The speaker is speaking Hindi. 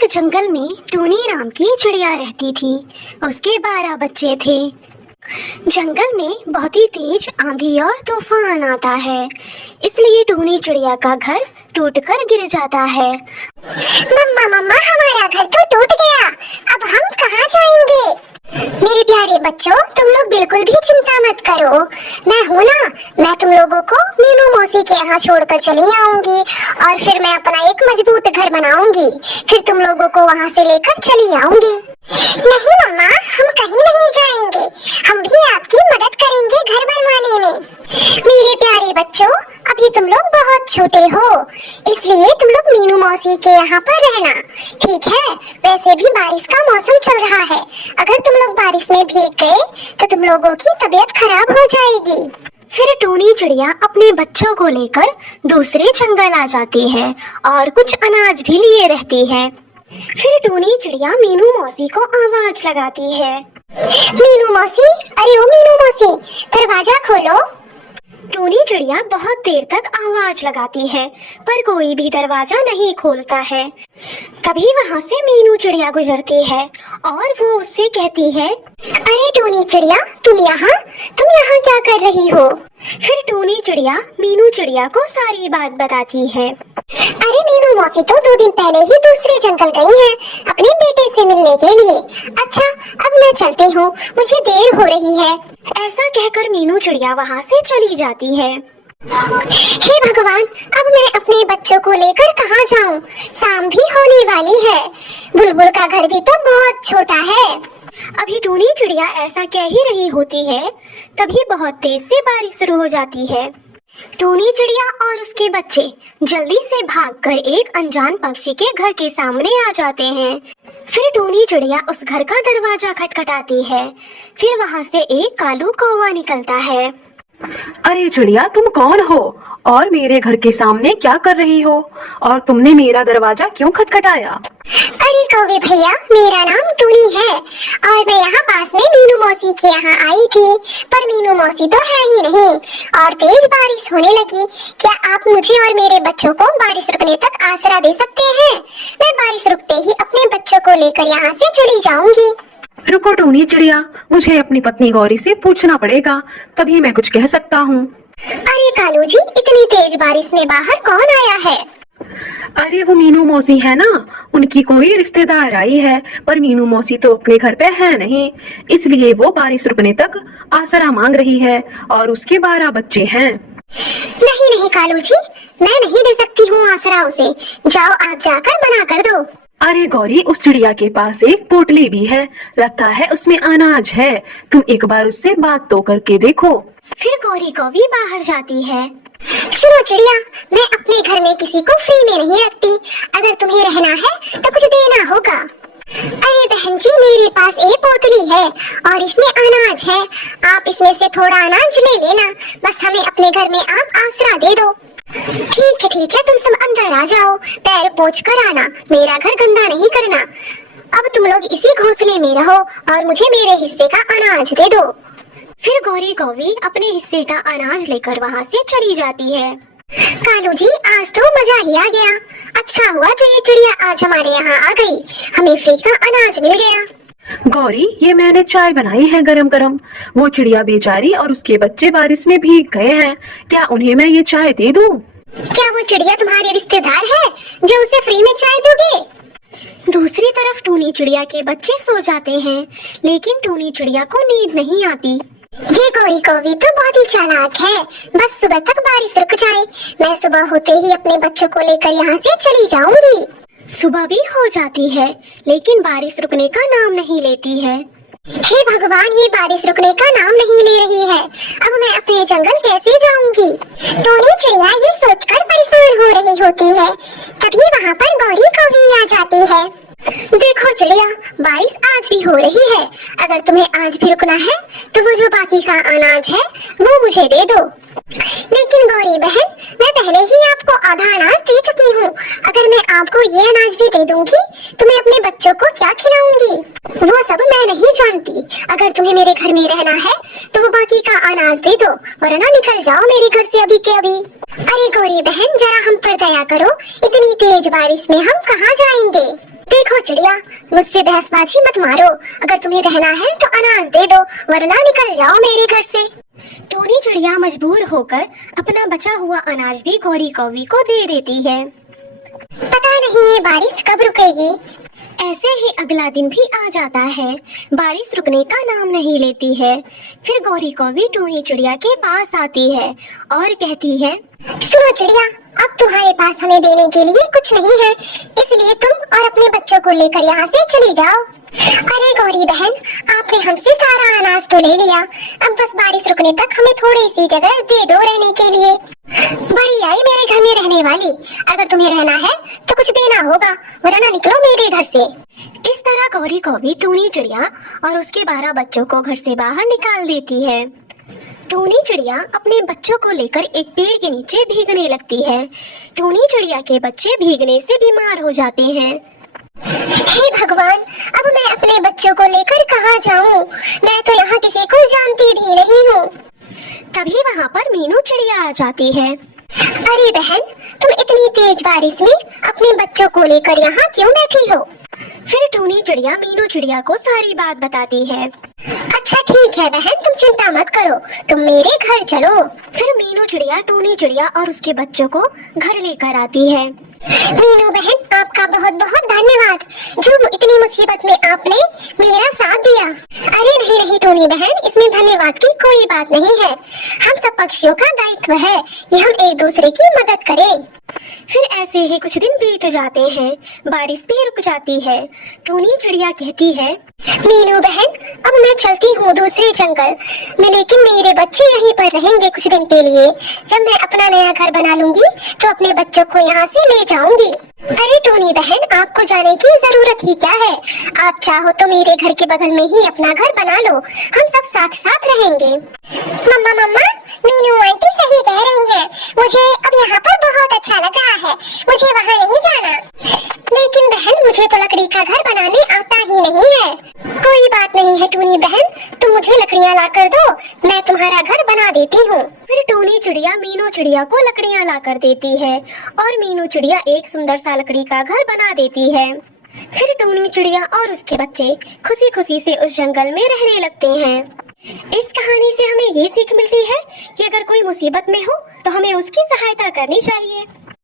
एक जंगल में टूनी नाम की चिड़िया रहती थी। उसके 12 बच्चे थे। जंगल में बहुत ही तेज आंधी और तूफान आता है, इसलिए टूनी चिड़िया का घर टूटकर गिर जाता है। मम्मा मम्मा, हमारा घर तो टूट गया, अब हम कहाँ जाएंगे? मेरे प्यारे बच्चों, तुम लोग बिल्कुल भी चिंता मत करो, मैं हूँ ना। मैं तुम लोगों को मीनू मौसी के यहाँ छोड़कर चली आऊंगी और फिर मैं अपना एक मजबूत घर बनाऊंगी। फिर तुम लोगों को वहाँ से लेकर चली आऊंगी। नहीं मम्मा, हम कहीं नहीं जाएंगे, हम भी आपकी मदद करेंगे घर बनवाने में। मेरे प्यारे बच्चों, अभी तुम लोग बहुत छोटे हो, इसलिए तुम लोग मीनू मौसी के यहाँ पर रहना, ठीक है? वैसे भी बारिश का मौसम चल रहा है, अगर तुम लोग बारिश में भीग गए तो तुम लोगों की तबीयत खराब हो जाएगी। फिर टूनी चिड़िया अपने बच्चों को लेकर दूसरे जंगल आ जाती है और कुछ अनाज भी लिए रहती है। फिर टूनी चिड़िया मीनू मौसी को आवाज लगाती है। मीनू मौसी, अरे ओ मीनू मौसी, दरवाजा खोलो। टूनी चिड़िया बहुत देर तक आवाज लगाती है, पर कोई भी दरवाजा नहीं खोलता है। तभी वहाँ से मीनू चिड़िया गुजरती है और वो उससे कहती है, अरे टूनी चिड़िया, तुम यहाँ क्या कर रही हो? फिर टूनी चिड़िया मीनू चिड़िया को सारी बात बताती है। अरे मीनू मौसी तो 2 दिन पहले ही दूसरे जंगल गई हैं अपने बेटे से मिलने के लिए। अच्छा, अब मैं चलती हूँ, मुझे देर हो रही है। ऐसा कहकर मीनू चिड़िया वहाँ से चली जाती है। हे भगवान, अब मैं अपने बच्चों को लेकर कहाँ जाऊँ? शाम भी होने वाली है, बुलबुल का घर भी तो बहुत छोटा है। अभी टूनी चिड़िया ऐसा कह ही रही होती है, तभी बहुत तेज से बारिश शुरू हो जाती है। टूनी चिड़िया और उसके बच्चे जल्दी से भागकर एक अनजान पक्षी के घर के सामने आ जाते हैं। फिर टूनी चिड़िया उस घर का दरवाजा खटखटाती है। फिर वहाँ से एक कालू कौवा निकलता है। अरे चिड़िया, तुम कौन हो और मेरे घर के सामने क्या कर रही हो? और तुमने मेरा दरवाजा क्यों खटखटाया? अरे कौवे भैया, मेरा नाम टूनी है और मैं यहाँ पास में मीनू मौसी के यहाँ आई थी, पर मीनू मौसी तो है ही नहीं और तेज बारिश होने लगी। क्या आप मुझे और मेरे बच्चों को बारिश रुकने तक आसरा दे सकते हैं? मैं बारिश रुकते ही अपने बच्चों को लेकर यहाँ से चली जाऊंगी। रुको टूनी चिड़िया, मुझे अपनी पत्नी गौरी से पूछना पड़ेगा, तभी मैं कुछ कह सकता हूँ। अरे कालू जी, इतनी तेज बारिश में बाहर कौन आया है? अरे वो मीनू मौसी है ना, उनकी कोई रिश्तेदार आई है, पर मीनू मौसी तो अपने घर पे है नहीं, इसलिए वो बारिश रुकने तक आसरा मांग रही है और उसके 12 बच्चे हैं। नहीं नहीं कालू जी, मैं नहीं दे सकती हूँ आसरा उसे, जाओ आप जाकर मना कर दो। अरे गौरी, उस चिड़िया के पास एक पोटली भी है, लगता है उसमें अनाज है, तुम एक बार उससे बात तो करके देखो। फिर गौरी कौवी बाहर जाती है। सुनो चिड़िया, मैं अपने घर में किसी को फ्री में नहीं रखती, अगर तुम्हें रहना है तो कुछ देना होगा। अरे बहन जी, मेरे पास एक पोटली है और इसमें अनाज है, आप इसमें से थोड़ा अनाज ले लेना, बस हमें अपने घर में आप आसरा दे दो। ठीक है, तुम सब अंदर आ जाओ, पैर पोंछ कर आना, मेरा घर गंदा नहीं करना। अब तुम लोग इसी घोंसले में रहो और मुझे मेरे हिस्से का अनाज दे दो। फिर गौरी कौवी अपने हिस्से का अनाज लेकर वहाँ से चली जाती है। कालू जी, आज तो मजा ही आ गया, अच्छा हुआ कि ये चिड़िया आज हमारे यहाँ आ गई, हमें फ्री का अनाज मिल गया। गौरी, ये मैंने चाय बनाई है गरम गरम, वो चिड़िया बेचारी और उसके बच्चे बारिश में भीग गए हैं, क्या उन्हें मैं ये चाय दे दूं? क्या वो चिड़िया तुम्हारे रिश्तेदार है जो उसे फ्री में चाय दोगे? दूसरी तरफ टूनी चिड़िया के बच्चे सो जाते हैं, लेकिन टूनी चिड़िया को नींद नहीं आती। ये गौरी कौवी तो बहुत ही चालाक है, बस सुबह तक बारिश रुक जाए, मैं सुबह होते ही अपने बच्चों को लेकर यहाँ से चली जाऊंगी। सुबह भी हो जाती है, लेकिन बारिश रुकने का नाम नहीं लेती है। हे भगवान, ये बारिश रुकने का नाम नहीं ले रही है, अब मैं अपने जंगल कैसे जाऊंगी? टूनी चिड़िया ये सोचकर परेशान हो रही होती है, तभी वहाँ पर गौरी कौवी आ जाती है। देखो चिड़िया, बारिश आज भी हो रही है, अगर तुम्हें आज भी रुकना है तो वो जो बाकी का अनाज है वो मुझे दे दो। लेकिन गौरी बहन, मैं पहले ही आपको आधा अनाज दे चुकी हूँ, अगर मैं आपको ये अनाज भी दे दूंगी तो मैं अपने बच्चों को क्या खिलाऊंगी? वो सब मैं नहीं जानती, अगर तुम्हें मेरे घर में रहना है तो वो बाकी का अनाज दे दो, वरना निकल जाओ मेरे घर से अभी के अभी। अरे गौरी बहन, जरा हम पर दया करो, इतनी तेज बारिश में हम कहाँ जाएंगे? देखो चिड़िया, मुझसे बहसबाजी मत मारो। अगर तुम्हें रहना है तो अनाज दे दो, वरना निकल जाओ मेरे घर से। टूनी चिड़िया मजबूर होकर अपना बचा हुआ अनाज भी गौरी कौवी को दे देती है। पता नहीं ये बारिश कब रुकेगी। ऐसे ही अगला दिन भी आ जाता है। बारिश रुकने का नाम नहीं लेती है। फिर गौरी कौवी टूनी चिड़िया के पास आती है और कहती है, सुनो चिड़िया, अब तुम्हारे पास हमें देने के लिए कुछ नहीं है, इसलिए तुम और अपने बच्चों को लेकर यहाँ से चली जाओ। अरे गौरी बहन, आपने हमसे सारा अनाज तो ले लिया, अब बस बारिश रुकने तक हमें थोड़ी सी जगह दे दो रहने के लिए। बड़ी आई मेरे घर में रहने वाली, अगर तुम्हें रहना है तो कुछ देना होगा, वरना निकलो मेरे घर से। इस तरह गौरी कौवी टूनी चिड़िया और उसके 12 बच्चों को घर से बाहर निकाल देती है। टूनी चिड़िया अपने बच्चों को लेकर एक पेड़ के नीचे भीगने लगती है। टूनी चिड़िया के बच्चे भीगने से बीमार हो जाते हैं। हे भगवान, अब मैं अपने बच्चों को लेकर कहाँ जाऊँ? मैं तो यहाँ किसी को जानती भी नहीं हूँ। तभी वहाँ पर मीनू चिड़िया आ जाती है। अरे बहन, तुम इतनी तेज बारिश में अपने बच्चों को लेकर यहाँ क्यों बैठी हो? फिर टूनी चिड़िया मीनू चिड़िया को सारी बात बताती है। अच्छा ठीक है बहन, तुम चिंता मत करो, तुम मेरे घर चलो। फिर मीनू चिड़िया टूनी चिड़िया और उसके बच्चों को घर लेकर आती है। मीनू बहन, आपका बहुत बहुत धन्यवाद, जो इतनी मुसीबत में आपने मेरा साथ दिया। अरे नहीं नहीं टूनी बहन, इसमें धन्यवाद की कोई बात नहीं है। हम सब पक्षियों का दायित्व है कि हम एक दूसरे की मदद करें। फिर ऐसे ही कुछ दिन बीत जाते हैं। बारिश भी रुक जाती है। टूनी चिड़िया कहती है, मीनू बहन, अब मैं चलती हूँ दूसरे जंगल में, लेकिन मेरे बच्चे यहीं पर रहेंगे कुछ दिन के लिए। जब मैं अपना नया घर बना लूंगी तो अपने बच्चों को यहाँ से ले जाऊंगी। अरे टूनी बहन, आपको जाने की जरूरत ही क्या है? आप चाहो तो मेरे घर के बगल में ही अपना घर बना लो, हम सब साथ साथ रहेंगे। मम्मा मम्मा, मीनू आंटी सही कह रही है, मुझे अब यहाँ पर बहुत अच्छा लग रहा है, मुझे वहाँ नहीं जाना। लेकिन बहन, मुझे तो लकड़ी का घर बनाने आता ही नहीं है। कोई बात नहीं है टूनी बहन, तुम मुझे लकड़ियाँ ला कर दो, मैं तुम्हारा घर बना देती हूँ। फिर टूनी चिड़िया मीनू चिड़िया को लकड़ियाँ ला कर देती है और मीनू चिड़िया एक सुंदर सा लकड़ी का घर बना देती है। फिर टूनी चिड़िया और उसके बच्चे खुशी खुशी से उस जंगल में रहने लगते हैं। इस कहानी से हमें ये सीख मिलती है कि अगर कोई मुसीबत में हो तो हमें उसकी सहायता करनी चाहिए।